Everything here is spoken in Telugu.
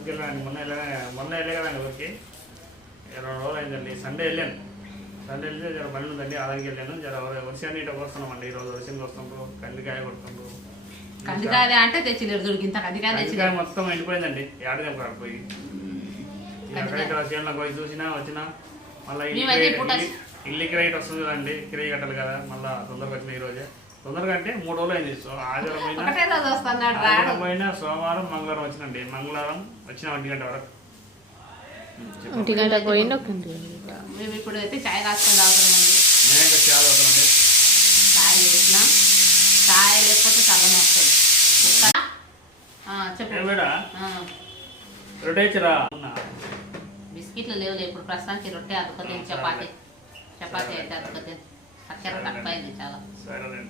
ఊరికి వెళ్ళాను. మొన్న వెళ్ళే కదండి ఊరికి. 2 రోజులు అయిందండి. సండే వెళ్ళాను. సండే వెళ్తే జర పని ఉందండి, ఆదానికి వెళ్ళాను. జర వర్షాన్ని ఇట్లా వస్తున్నామండి. ఈరోజు వర్షానికి వస్తుండ్రు, కందికాయ కొడుతుండ్రు. కందికాయ అంటే తెచ్చిలేరు చూడు, కందికాయ మొత్తం ఎండిపోయిందండి. ఏడదేం కాకపోయి ఇక్కడ చేనులకు పోయి చూసినా వచ్చినా మళ్ళీ ఇల్లు కిరాయి వస్తుంది కదండి. కిరాయి కట్టాలి కదా, మళ్ళీ తొందరగా వచ్చిన ఈ రోజే. తొందరగా అంటే 3 రోజులు అయింది. ఆదివారం పోయినా, సోమవారం మంగళవారం వచ్చినండి. మంగళవారం వచ్చిన 1 గంట వరకు. 1 గంట పోయింది. మేము ఇప్పుడు అయితే చాయ్ కాసుకొని తాగుతున్నామండి. నేను చాయ్ తాగుతానండి. చాయ్ చేసిన చాయ్ లేకపోతే సగం వస్తుంది. చెప్పు. రొట్టెరా బిస్కెట్లు లేవులే ఇప్పుడు ప్రస్తుతానికి. రొట్టె అతుకుతుంది. చపాతి అయితే అతుకుతుంది. చక్కెర తక్కువైంది చాలా. సరే.